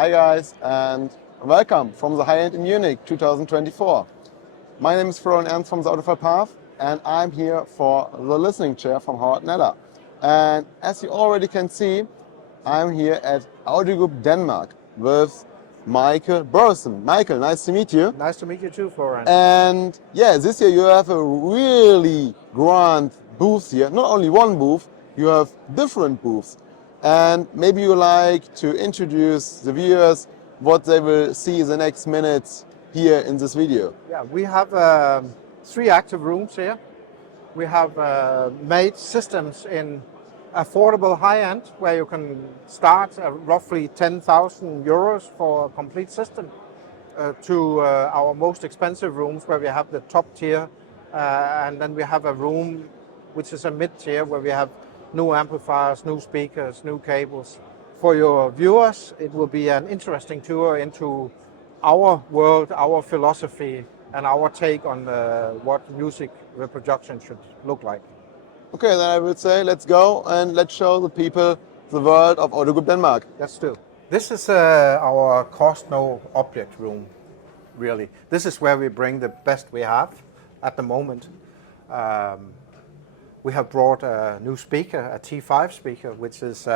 Hi guys, and welcome from the High End in Munich 2024. My name is Florian Ernst from the Audiophile Path, and I'm here for the listening chair from Howard Neller. And as you already can see, I'm here at Audiophile Denmark with Michael Borresen. Michael, nice to meet you. Nice to meet you too, Florian. And yeah, this year you have a really grand booth here. Not only one booth, you have different booths. And maybe you like to introduce the viewers what they will see in the next minutes here in this video. Yeah, we have 3 active rooms here. We have made systems in affordable high-end where you can start roughly 10,000 euros for a complete system to our most expensive rooms where we have the top tier, and then we have a room which is a mid-tier where we have new amplifiers, new speakers, new cables. For your viewers, it will be an interesting tour into our world, our philosophy, and our take on what music reproduction should look like. Okay, then I would say let's go and let's show the people the world of Audiophile Denmark. Let's do. This is our cost no object room, really. This is where we bring the best we have at the moment. We have brought a new speaker, a T5 speaker, which is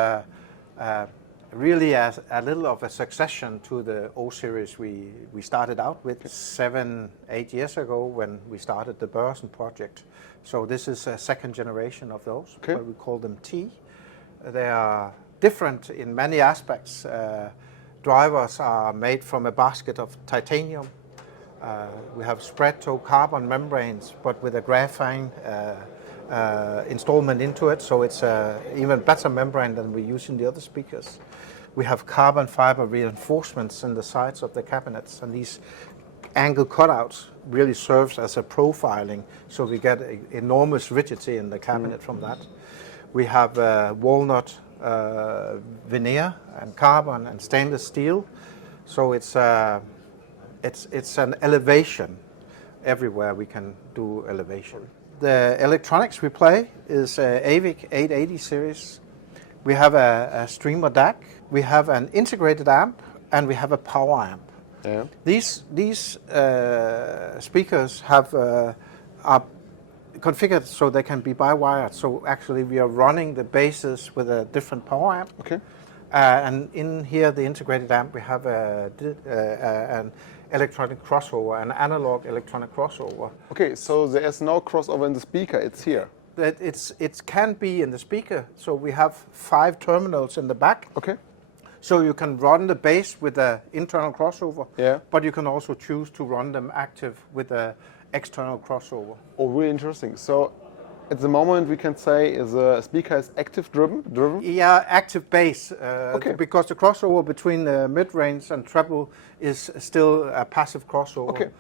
really a little of a succession to the O series we started out with 7-8 years ago when we started the Borresen project. So this is a second generation of those, okay. We call them T. They are different in many aspects. Drivers are made from a basket of titanium. We have spread toe carbon membranes, but with a graphene installment into it, so it's even better membrane than we use in the other speakers. We have carbon fiber reinforcements in the sides of the cabinets, and these angle cutouts really serves as a profiling, so we get enormous rigidity in the cabinet from that. We have walnut veneer and carbon and stainless steel, so it's an elevation. Everywhere we can do elevation. The electronics we play is Aavik 880 series. We have a streamer DAC, we have an integrated amp, and we have a power amp. Yeah. These speakers are configured so they can be by-wired. So actually we are running the basses with a different power amp. Okay. And in here, the integrated amp, we have an electronic crossover, an analog electronic crossover. Okay, so there is no crossover in the speaker, it's here. It can be in the speaker. So we have 5 terminals in the back. Okay. So you can run the bass with the internal crossover, yeah. But you can also choose to run them active with the external crossover. Oh, really interesting. So at the moment we can say the speaker is active driven? Yeah, active bass, okay. Because the crossover between the mid-range and treble is still a passive crossover. Okay.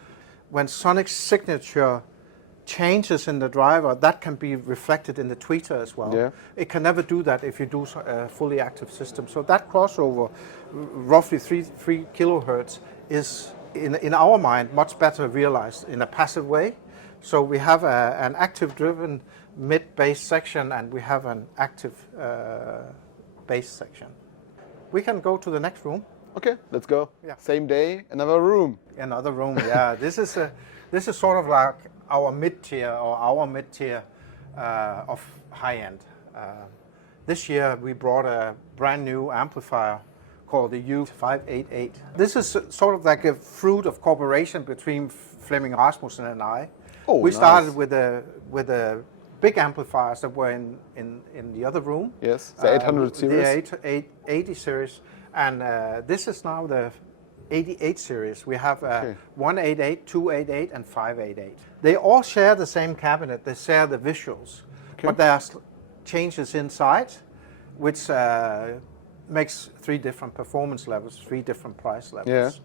When sonic signature changes in the driver, that can be reflected in the tweeter as well. Yeah. It can never do that if you do a fully active system. So that crossover, roughly 3 kilohertz, is in our mind much better realized in a passive way. So we have an active-driven mid-bass section, and we have an active bass section. We can go to the next room. Okay, let's go. Yeah. Same day, another room. Another room, yeah. This is sort of like our mid-tier of high-end. This year we brought a brand new amplifier called the U588. This is sort of like a fruit of cooperation between Flemming Rasmussen and I. Oh, we nice. started with the big amplifiers that were in the other room. Yes, the 800 series. The 880 series, and this is now the 88 series. We have 188, 288, and 588. They all share the same cabinet. They share the visuals, but there are changes inside, which makes 3 different performance levels, 3 different price levels.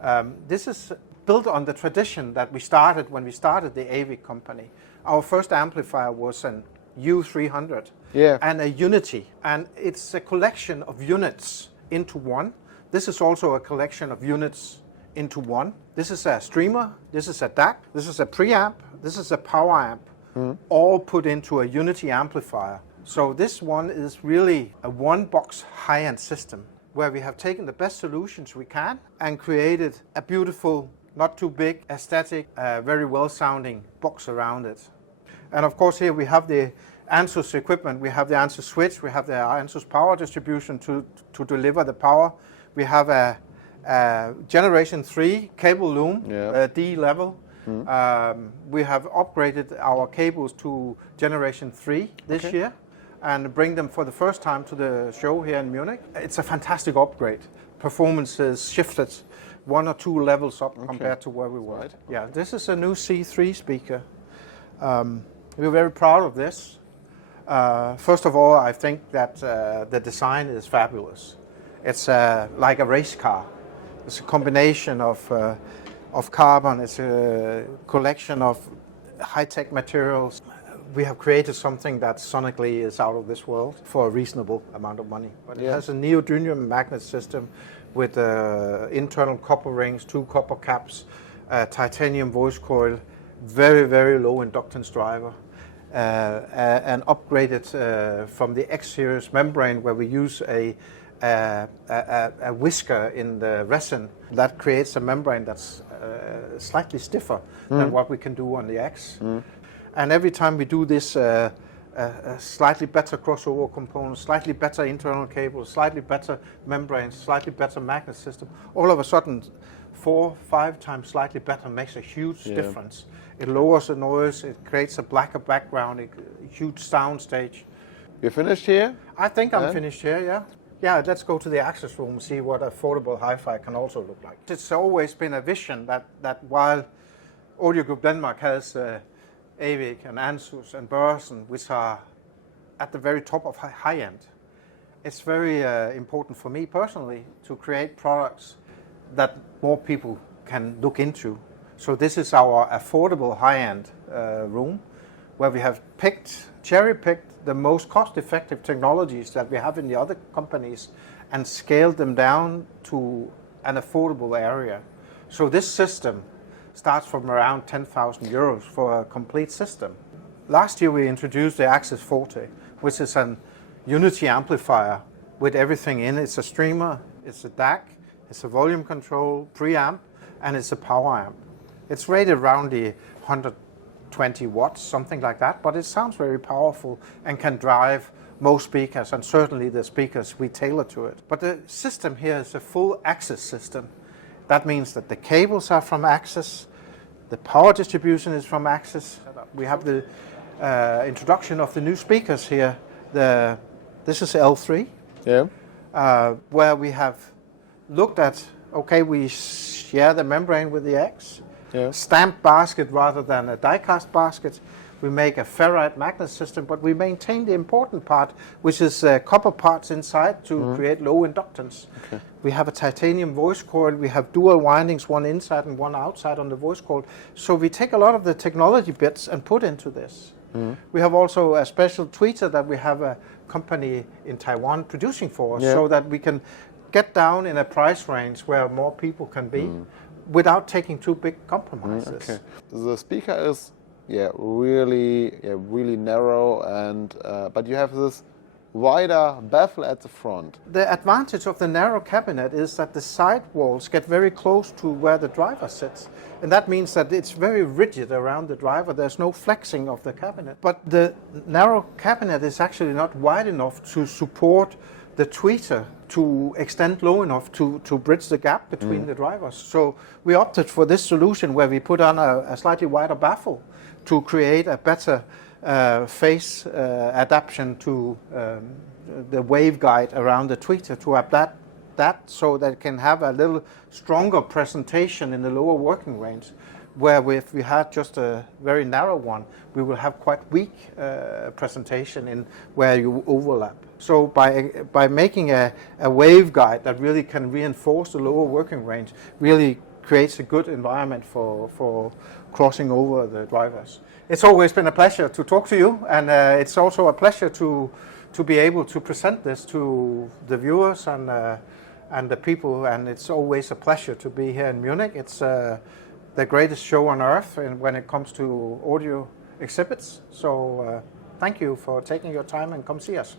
Yeah. This is built on the tradition that we started when we started the Aavik company. Our first amplifier was an U300 and a Unity, and it's a collection of units into one. This is also a collection of units into one. This is a streamer, this is a DAC, this is a preamp, this is a power amp, all put into a Unity amplifier. So this one is really a one-box high-end system where we have taken the best solutions we can and created a beautiful, not too big, aesthetic, very well-sounding box around it. And of course here we have the Ansuz equipment. We have the Ansuz switch, we have the Ansuz power distribution to deliver the power. We have a generation 3 cable loom, D level. We have upgraded our cables to generation 3 this year and bring them for the first time to the show here in Munich. It's a fantastic upgrade. Performance is shifted 1 or 2 levels up compared to where we were. Right. Yeah, this is a new C3 speaker. We're very proud of this. First of all, I think that the design is fabulous. It's like a race car. It's a combination of carbon. It's a collection of high-tech materials. We have created something that sonically is out of this world for a reasonable amount of money. But it has a neodymium magnet system with internal copper rings, 2 copper caps, titanium voice coil, very, very low inductance driver, and upgraded from the X series membrane where we use a whisker in the resin that creates a membrane that's slightly stiffer than what we can do on the X. And every time we do this slightly better crossover components, slightly better internal cables, slightly better membranes, slightly better magnet system, all of a sudden 4-5 times slightly better makes a huge difference. It lowers the noise, it creates a blacker background, a huge sound stage. You're finished here? I think I'm finished here, yeah. Yeah, let's go to the Axxess room and see what affordable hi-fi can also look like. It's always been a vision that while Audio Group Denmark has Aavik and Ansuz and Borresen, which are at the very top of high end, it's very important for me personally to create products that more people can look into. So this is our affordable high-end room where we have cherry-picked the most cost-effective technologies that we have in the other companies and scaled them down to an affordable area. So this system starts from around 10,000 euros for a complete system. Last year we introduced the Axxess Forte, which is an unity amplifier with everything in it. It's a streamer, it's a DAC, it's a volume control, preamp, and it's a power amp. It's rated around the 120 watts, something like that, but it sounds very powerful and can drive most speakers, and certainly the speakers we tailor to it. But the system here is a full Axxess system. That means that the cables are from Axxess, the power distribution is from Axxess. We have the introduction of the new speakers here. This is L3, where we have looked at, okay, we share the membrane with the X, stamped basket rather than a die-cast basket. We make a ferrite magnet system, but we maintain the important part, which is copper parts inside to create low inductance. We have a titanium voice coil. We have dual windings, one inside and one outside on the voice coil. So we take a lot of the technology bits and put into this. We have also a special tweeter that we have a company in Taiwan producing for us, so that we can get down in a price range where more people can be without taking too big compromises. The speaker is really narrow, and but you have this wider baffle at the front. The advantage of the narrow cabinet is that the side walls get very close to where the driver sits, and that means that it's very rigid around the driver. There's no flexing of the cabinet. But the narrow cabinet is actually not wide enough to support the tweeter to extend low enough to bridge the gap between the drivers. So we opted for this solution where we put on a slightly wider baffle to create a better phase adaptation to the waveguide around the tweeter, to adapt that so that it can have a little stronger presentation in the lower working range, where if we had just a very narrow one, we will have quite weak presentation in where you overlap. So by making a waveguide that really can reinforce the lower working range, really creates a good environment for crossing over the drivers. It's always been a pleasure to talk to you, and it's also a pleasure to be able to present this to the viewers and the people, and it's always a pleasure to be here in Munich. It's the greatest show on earth when it comes to audio exhibits. So thank you for taking your time and come see us.